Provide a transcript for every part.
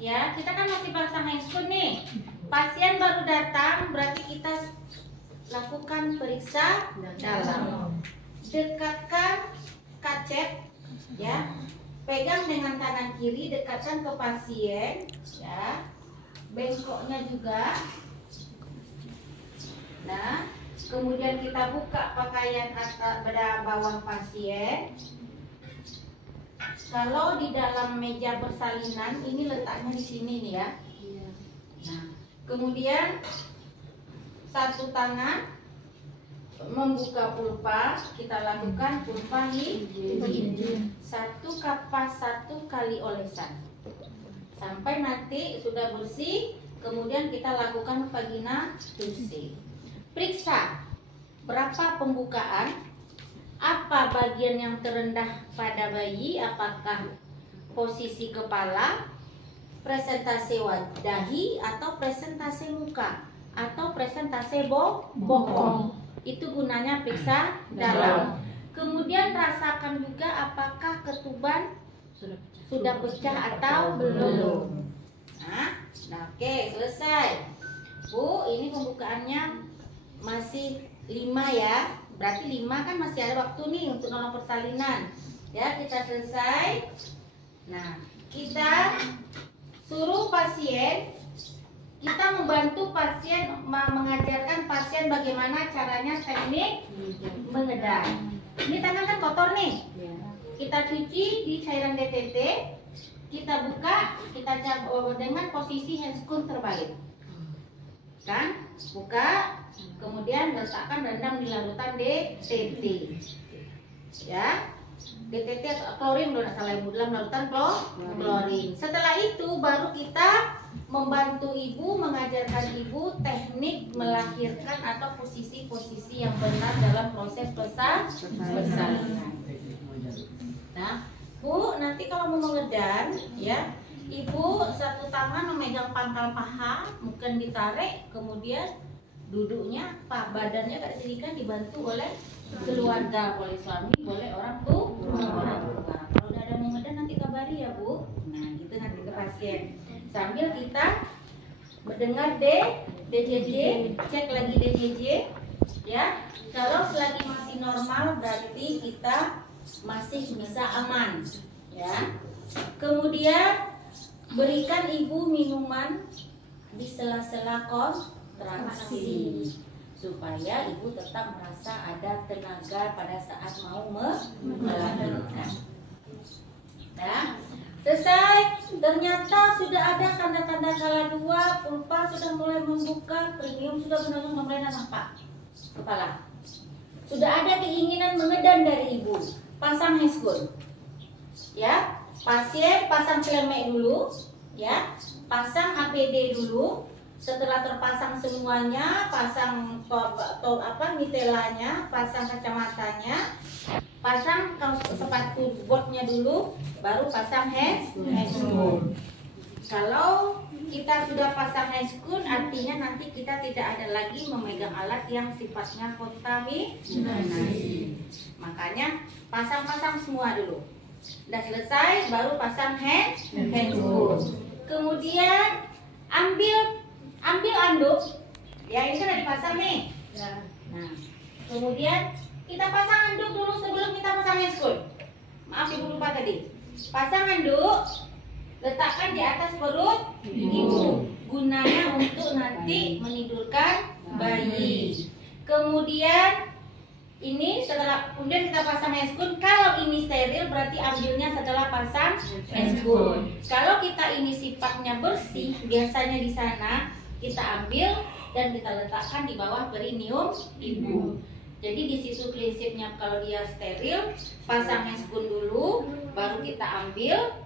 Ya, kita kan masih pasang handphone nih. Pasien baru datang, berarti kita lakukan periksa dalam. Dekatkan kacet, ya. Pegang dengan tangan kiri, dekatkan ke pasien, ya. Bengkoknya juga. Nah, kemudian kita buka pakaian atas pada bawah pasien. Kalau di dalam meja persalinan, ini letaknya di sini nih ya. Nah, kemudian satu tangan membuka pulpa, kita lakukan pulpa hijin. Satu kapas 1 kali olesan. Sampai nanti sudah bersih, kemudian kita lakukan vaginalisasi. Periksa berapa pembukaan. Apa bagian yang terendah pada bayi? Apakah posisi kepala, presentasi dahi, atau presentasi muka, atau presentasi bokong? Itu gunanya periksa dalam. Kemudian rasakan juga apakah ketuban sudah pecah atau belum. Nah, oke, selesai. Bu, ini pembukaannya masih 5 ya. Berarti 5 kan masih ada waktu nih untuk nolong persalinan. Ya, kita selesai. Nah, kita suruh pasien, kita membantu pasien, mengajarkan pasien bagaimana caranya teknik mengedang. Ini tangan kan kotor nih. Kita cuci di cairan DTT. Kita buka, kita dengan posisi handscoon terbalik. Kan? Buka. Kemudian letakkan rendam di larutan DTT, ya. DTT atau klorin kalau tidak salah ibu, dalam larutan klorin. Setelah itu baru kita membantu ibu, mengajarkan ibu teknik melahirkan atau posisi-posisi yang benar dalam proses persalinan. Nah, Bu, nanti kalau mau mengedan, ya, ibu satu tangan memegang pangkal paha, mungkin ditarik, kemudian duduknya, badannya agak didirikan, dibantu oleh keluarga, boleh suami, boleh orang tua. Kalau udah ada mau ngedan nanti kabari ya Bu. Nah, gitu nanti ke pasien. Sambil kita mendengar DJJ, cek lagi DJJ, ya. Kalau selagi masih normal berarti kita masih bisa aman, ya. Kemudian berikan ibu minuman di sela-sela kontraksi supaya ibu tetap merasa ada tenaga pada saat mau melahirkan. Nah, selesai. Ternyata sudah ada tanda-tanda kala 2, pulpa sudah mulai membuka, perineum sudah benar-benar mulai nampak kepala. Sudah ada keinginan mengedan dari ibu. Pasang handscoon. Ya, pasien pasang celemek dulu, ya. Pasang APD dulu. Setelah terpasang semuanya, pasang mitelanya, pasang kacamatanya, pasang sepatu botnya dulu, baru pasang handscoon. Kalau kita sudah pasang handscoon, artinya nanti kita tidak ada lagi memegang alat yang sifatnya kontaminasi. Makanya pasang-pasang semua dulu. Udah selesai, baru pasang handscoon. Kemudian ambil anduk, ya, ini kan ada dipasang nih. Nah, kemudian kita pasang anduk dulu sebelum kita pasang handscoon. Maaf ibu lupa tadi. Pasang anduk, letakkan di atas perut ibu, gunanya untuk nanti menidurkan bayi. Kemudian ini kemudian kita pasang handscoon. Kalau ini steril berarti ambilnya setelah pasang handscoon. Kalau kita ini sifatnya bersih, biasanya di sana kita ambil dan kita letakkan di bawah perineum ibu. Jadi di situ prinsipnya kalau dia steril, pasang handscoon dulu, baru kita ambil,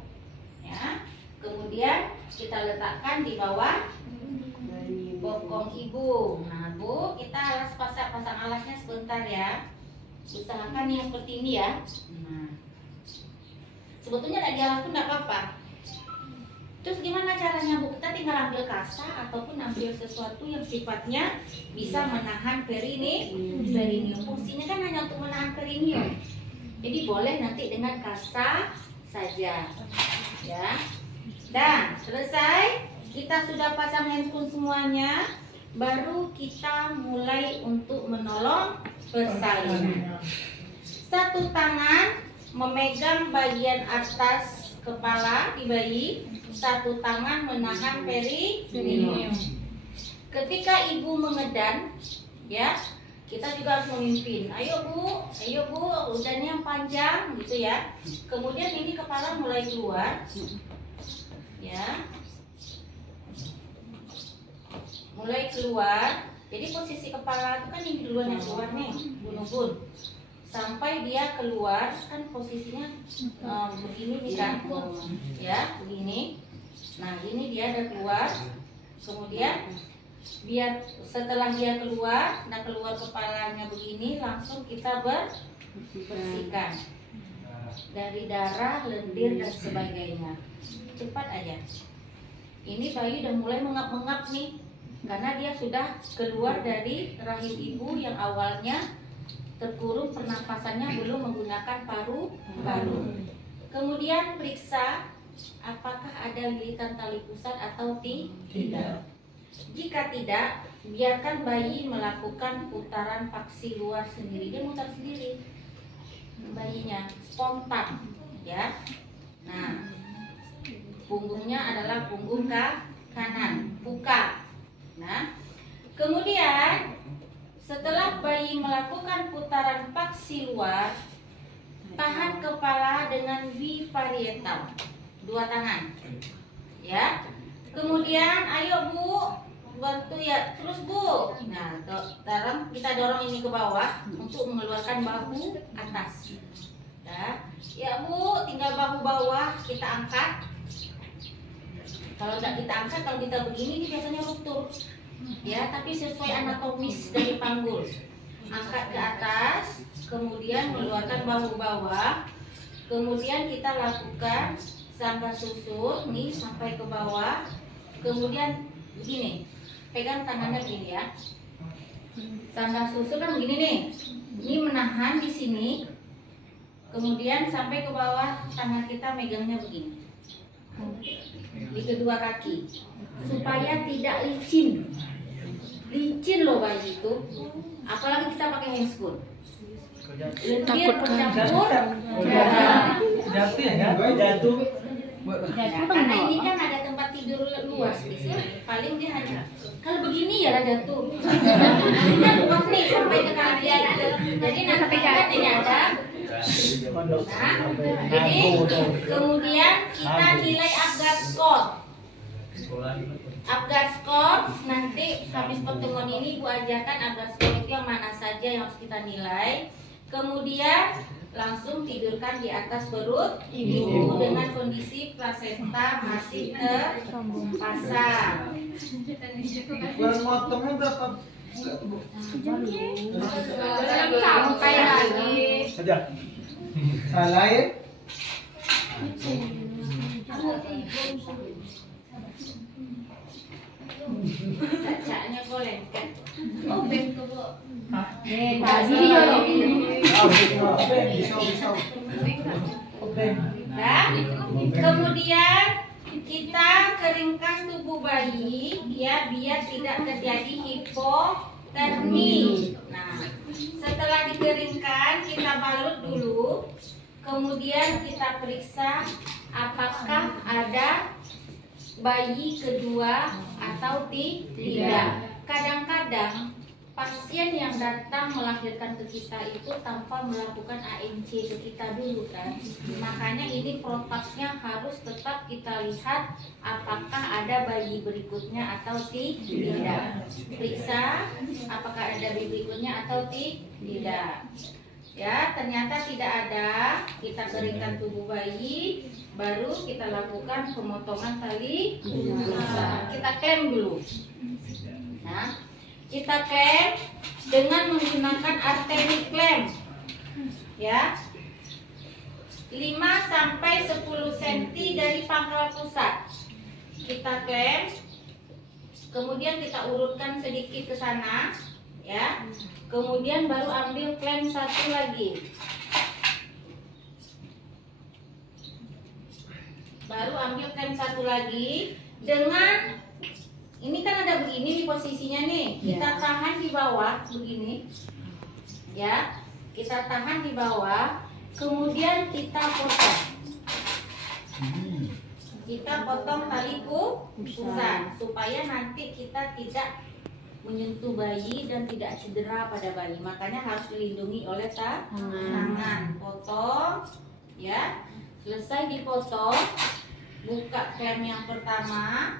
ya. Kemudian kita letakkan di bawah bokong ibu. Nah, Bu, kita pasang alasnya sebentar ya. Usahakan yang seperti ini ya. Nah, sebetulnya tidak dialas pun tidak apa-apa. Terus gimana caranya Bu? Kita tinggal ambil kasa ataupun ambil sesuatu yang sifatnya bisa menahan perineum. Fungsinya kan hanya untuk menahan perineum. Jadi boleh nanti dengan kasa saja, ya. Dan selesai, kita sudah pasang handphone semuanya, baru kita mulai untuk menolong persalinan. Satu tangan memegang bagian atas kepala di bayi, satu tangan menahan perineum. Ketika ibu mengedan, ya, kita juga harus memimpin. Ayo bu, udannya yang panjang, gitu ya. Kemudian ini kepala mulai keluar, ya, mulai keluar. Jadi posisi kepala itu kan ini duluan yang keluar nih, bun. Sampai dia keluar kan posisinya begini nih kan, ya, begini. Nah ini dia udah keluar. Kemudian biar setelah dia keluar, nah keluar kepalanya begini, langsung kita bersihkan dari darah, lendir dan sebagainya. Cepat aja. Ini bayi udah mulai mengap-mengap nih, karena dia sudah keluar dari rahim ibu yang awalnya terkurung, pernapasannya belum menggunakan paru-paru. Kemudian periksa apakah ada lilitan tali pusat atau tidak. Jika tidak, biarkan bayi melakukan putaran paksi luar sendiri. Dia mutar sendiri, bayinya spontan, ya. Nah, punggungnya adalah punggung kanan, buka. Nah, kemudian setelah bayi melakukan putaran paksi luar, tahan kepala dengan biparietal, 2 tangan, ya. Kemudian ayo bu, bantu ya, terus bu. Nah, sekarang kita dorong ini ke bawah untuk mengeluarkan bahu atas. Ya bu, tinggal bahu bawah kita angkat. Kalau tidak kita angkat, kalau kita begini ini biasanya ruptur, ya. Tapi sesuai anatomis dari panggul, angkat ke atas, kemudian mengeluarkan bahu bawah. Kemudian kita lakukan sangga susur nih sampai ke bawah. Kemudian begini, pegang tangannya begini ya. Sangga susur kan begini nih. Ini menahan di sini. Kemudian sampai ke bawah, tangan kita megangnya begini. Di kedua kaki. Supaya tidak licin. Licin loh bayi itu. Apalagi kita pakai handscoon. Lendir bercampur. Jatuh. Karena ini kan ada tempat tidur luas di sini. Paling dia hanya kalau begini ya jatuh. Ini bukan nih sampai ke kaki. Jadi nanti kan ini ada. Nah, jadi kemudian kita nilai Apgar score. Apgar score nanti habis pertemuan ini Ibu ajarkan Apgar score itu yang mana saja yang harus kita nilai. Kemudian langsung tidurkan di atas perut ibu dengan kondisi plasenta masih terpasang. Motongnya berapa? Sampai lagi. Saja. Salah ya? Kacanya boleh kan? Oh, bengkok bu. Nah, kemudian kita keringkan tubuh bayi ya biar tidak terjadi hipotermi. Nah, setelah dikeringkan kita balut dulu. Kemudian kita periksa apakah ada bayi kedua atau tidak. Kadang-kadang pasien yang datang melahirkan ke kita itu tanpa melakukan ANC ke kita dulu kan. Makanya ini protapnya harus tetap kita lihat apakah ada bayi berikutnya atau tidak. Periksa apakah ada bayi berikutnya atau tidak. Ya, ternyata tidak ada, kita keringkan tubuh bayi, baru kita lakukan pemotongan tali pusar. Kita klem dulu. Nah, kita klem dengan menggunakan arteri klem, ya, 5-10 cm dari pangkal pusat. Kita klem, kemudian kita urutkan sedikit ke sana, ya. Kemudian baru ambil klem satu lagi. Baru ambil klem satu lagi dengan ini kan ada begini di posisinya nih. Kita tahan di bawah begini. Ya. Kita tahan di bawah, kemudian kita potong. Kita potong tali pusat supaya nanti kita tidak menyentuh bayi dan tidak cedera pada bayi. Makanya harus dilindungi oleh tangan. Potong, ya. Selesai dipotong, buka klem yang pertama.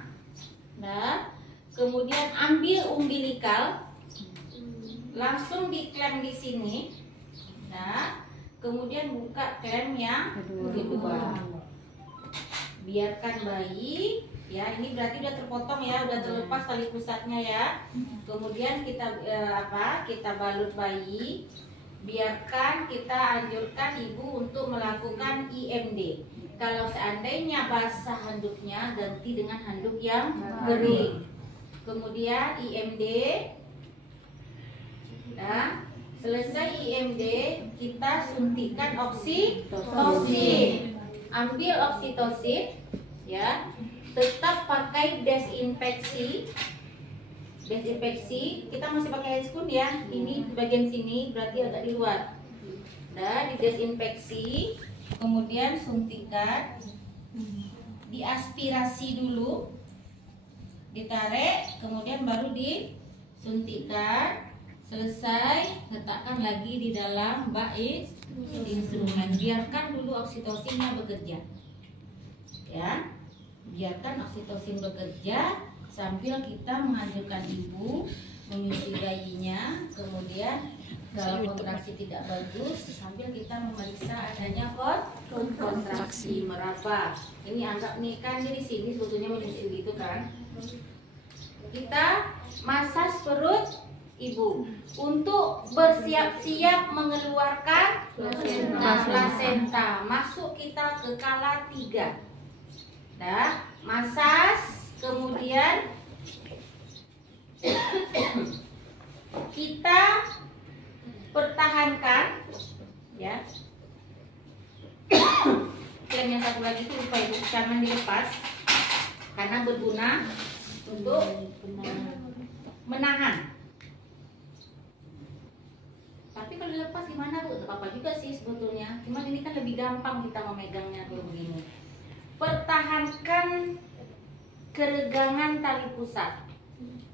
Nah, kemudian ambil umbilikal, langsung diklem di sini. Nah, kemudian buka klem yang kedua. Biarkan bayi, ya ini berarti udah terpotong ya, udah terlepas tali pusatnya ya. Kemudian kita kita balut bayi. Biarkan, kita anjurkan ibu untuk melakukan IMD. Kalau seandainya basah handuknya, ganti dengan handuk yang kering. Kemudian IMD. Nah, selesai IMD, kita suntikan oksitosin. Ambil oksitosin, ya. Tetap pakai desinfeksi. Desinfeksi, kita masih pakai handscoon ya. Ini bagian sini berarti agak di luar. Nah, didesinfeksi, kemudian suntikan, diaspirasi dulu, ditarik, kemudian baru disuntikan. Selesai, letakkan lagi di dalam bak instrumen. Biarkan dulu oksitosinnya bekerja. Ya, biarkan oksitosin bekerja sambil kita menganjurkan ibu menyusui bayinya. Kemudian kalau kontraksi tidak bagus, sambil kita memeriksa adanya kontraksi meraba. Ini anggap nih kan di sini sebetulnya menyusui itu kan. Kita masas perut ibu untuk bersiap-siap mengeluarkan plasenta. Masuk kita ke kala 3. Nah, masas. Kemudian kita pertahankan, ya. Klem yang satu lagi itu lupa ibu, jangan dilepas karena berguna untuk menahan. Tapi kalau dilepas gimana bu? Tidak apa-apa juga sih sebetulnya. Cuman ini kan lebih gampang kita memegangnya kalau begini. Pertahankan keregangan tali pusat,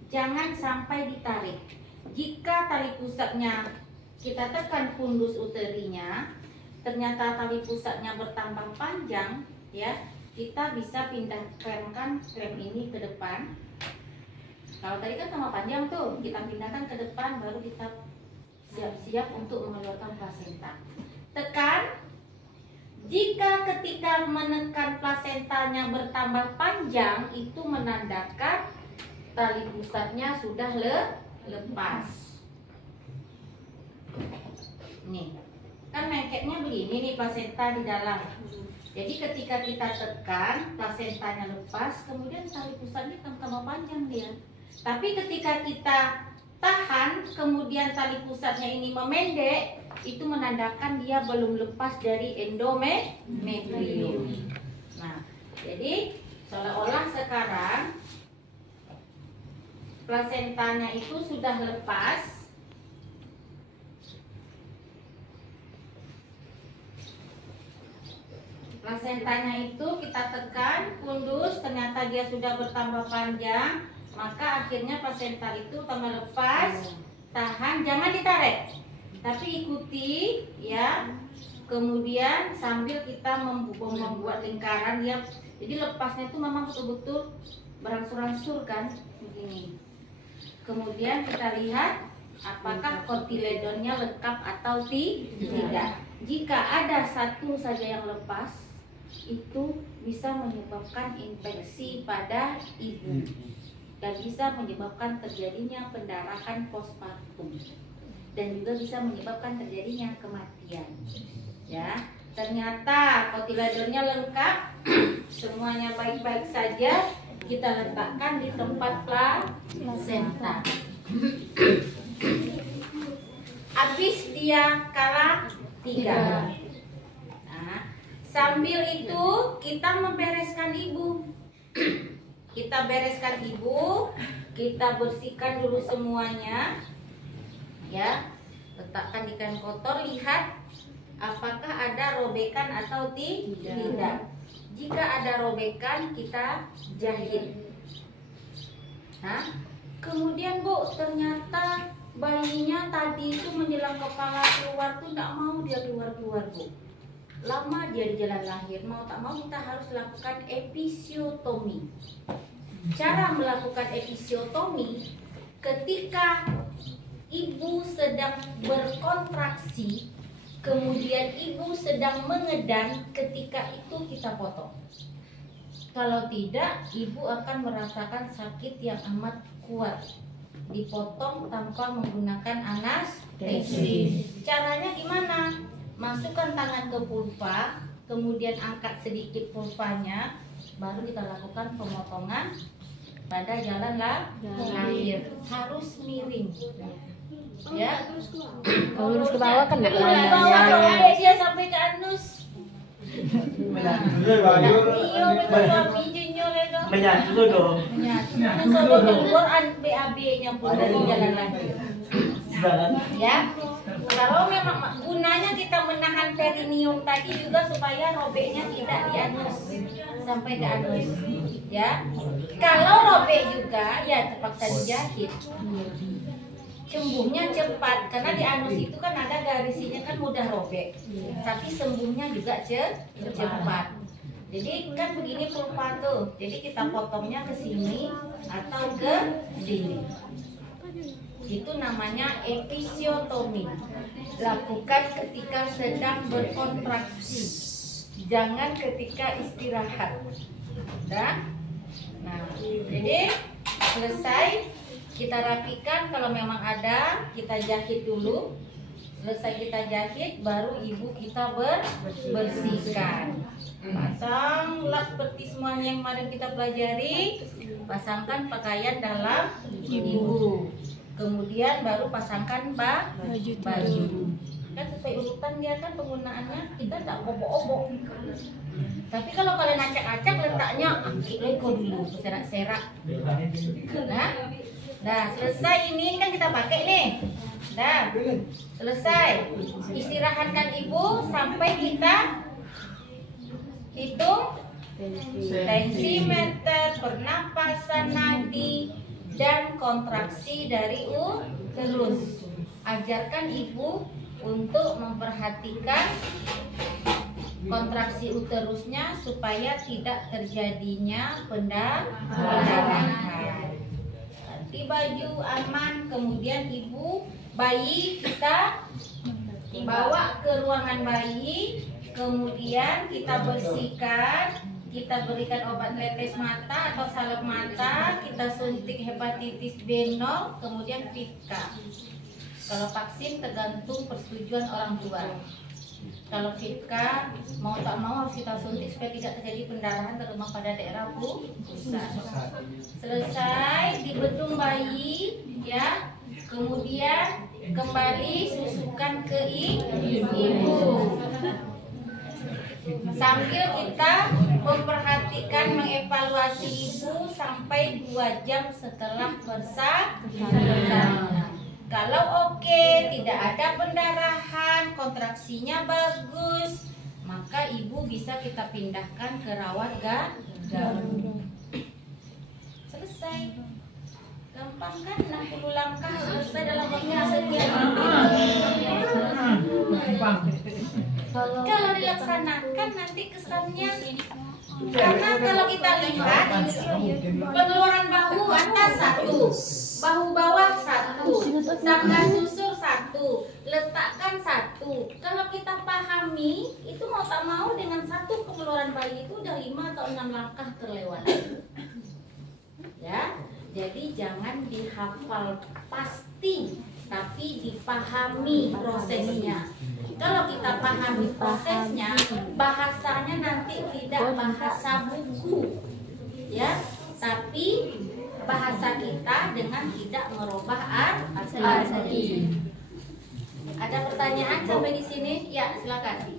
jangan sampai ditarik. Jika tali pusatnya kita tekan fundus uterinya, ternyata tali pusatnya bertambah panjang, ya kita bisa pindahkan klem ini ke depan. Kalau tadi kan sama panjang tuh, kita pindahkan ke depan, baru kita siap-siap untuk mengeluarkan plasenta. Tekan. Jika ketika menekan plasentanya bertambah panjang, itu menandakan tali pusatnya sudah lepas. Nih, kan lengketnya begini nih plasenta di dalam. Jadi ketika kita tekan, plasentanya lepas, kemudian tali pusatnya tambah panjang dia. Tapi ketika kita tahan, kemudian tali pusatnya ini memendek, itu menandakan dia belum lepas dari endometrium. Nah, jadi seolah-olah sekarang plasentanya itu sudah lepas. Plasentanya itu kita tekan fundus, ternyata dia sudah bertambah panjang, maka akhirnya plasenta itu tambah lepas. Tahan, jangan ditarik, tapi ikuti ya. Kemudian sambil kita membuat lingkaran ya. Jadi lepasnya itu memang betul-betul berangsur-angsur kan begini. Kemudian kita lihat apakah kotiledonnya lengkap atau tidak. Jika ada satu saja yang lepas, itu bisa menyebabkan infeksi pada ibu dan bisa menyebabkan terjadinya pendarahan postpartum dan juga bisa menyebabkan terjadinya kematian. Ya, ternyata kotiledonnya lengkap, semuanya baik-baik saja. Kita letakkan di tempat plasenta. Habis dia kala 3. Nah, Sambil itu kita membereskan ibu. Kita bereskan ibu, kita bersihkan dulu semuanya. Ya. Letakkan di kain kotor, lihat apakah ada robekan atau tidak. Jika ada robekan, kita jahit. Nah, kemudian Bu, ternyata bayinya tadi itu menjelang kepala keluar tuh tidak mau dia keluar-keluar Bu. Lama dia di jalan lahir, mau tak mau kita harus lakukan episiotomi. Cara melakukan episiotomi, ketika ibu sedang berkontraksi, kemudian ibu sedang mengedan, ketika itu kita potong. Kalau tidak, ibu akan merasakan sakit yang amat kuat. Dipotong tanpa menggunakan anestesi. Caranya gimana? Masukkan tangan ke vulva, kemudian angkat sedikit vulvanya, baru kita lakukan pemotongan pada jalan lahir. Harus miring. Ya, Kalau lurus ke bawah kan nggak lurus ke bawah lain. sampai dia sampai ke anus. Menyatu dong. Menyatu keluar BAB-nya pun dari jalan lahir. Ya, kalau memang gunanya kita menahan perineum tadi juga supaya robeknya tidak di anus sampai ke anus. Ya, kalau robek juga ya terpaksa dijahit. Sembuhnya cepat karena di anus itu kan ada garisinya kan mudah robek, tapi sembuhnya juga cepat. Jadi kan begini vulva tuh, jadi kita potongnya ke sini atau ke sini. Itu namanya episiotomi. Lakukan ketika sedang berkontraksi, jangan ketika istirahat. Nah, jadi selesai. Kita rapikan, kalau memang ada kita jahit dulu. Selesai kita jahit, baru ibu kita bersihkan. Pasang lap seperti semuanya yang kemarin kita pelajari. Pasangkan pakaian dalam ibu. Kemudian baru pasangkan baju. Kan sesuai urutan dia kan penggunaannya, kita tidak obok-obok. Tapi kalau kalian acak-acak letaknya leko dulu, serak-serak. Nah, selesai ini kan kita pakai nih. Nah, selesai. Istirahatkan ibu sampai kita hitung tensimeter, pernapasan nadi, dan kontraksi dari uterus. Ajarkan ibu untuk memperhatikan kontraksi uterusnya supaya tidak terjadinya pendarahan. Ganti baju aman, kemudian ibu bayi kita bawa ke ruangan bayi, kemudian kita bersihkan, kita berikan obat tetes mata atau salep mata, kita suntik hepatitis B0, kemudian Vivka. Kalau vaksin tergantung persetujuan orang tua. Kalau Vivka mau tak mau harus kita suntik supaya tidak terjadi pendarahan terutama pada daerah pusat. Selesai dibendung bayi, ya. Kemudian kembali susukan ke ibu. Sambil kita memperhatikan, mengevaluasi ibu sampai 2 jam setelah persalinan. Kalau oke, tidak ada pendarahan, kontraksinya bagus, maka ibu bisa kita pindahkan ke rawat gawat. Selesai. Gampang kan? 60 langkah selesai dalam waktu sekian. Kalau dilaksanakan nanti kesannya, karena kalau kita lihat pengeluaran bahu atas 1, bahu bawah 1, sangga susur 1, letakkan 1. Kalau kita pahami, itu mau tak mau dengan 1 pengeluaran bayi itu udah 5 atau 6 langkah terlewat. Ya, jadi jangan dihafal pasti, tapi dipahami prosesnya. Kalau kita pahami prosesnya, bahasanya nanti tidak bahasa buku, ya, tapi bahasa kita dengan tidak merubah arti. Ada pertanyaan sampai di sini? Ya, silakan.